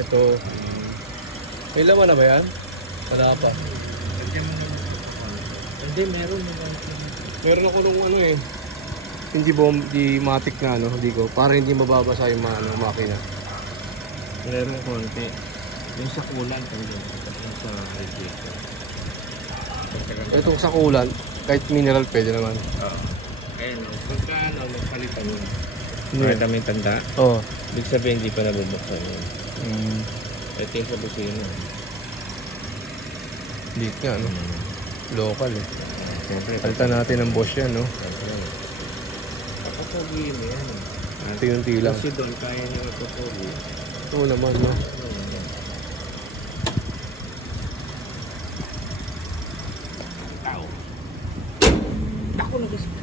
Ito. May laman na ba yan? Wala pa. Hindi, meron naman. Meron ako nung ano eh. Hindi di matic na ano, hindi ko. Para hindi mababasa yung makina. Meron konti. Yung sa kulan talaga. Yung sa radiator. Itong sa kulan, kahit mineral pwede naman. Oo. Ayun o. Pagka ano, magpalitan mo. Yeah. Makita mo yung tanda. Oo. Ibig sabihin, hindi pa nabubuksan yun. Mm. Ito yung sa busino. Lit nga, no? Local eh. Siyempre. Palitan natin ang boss yan, no? Kapag-pogi mo yan. Unti-unti lang. Kasi doon, kaya niya magpapogi. Oo naman, no? Tao. Ako na gusto.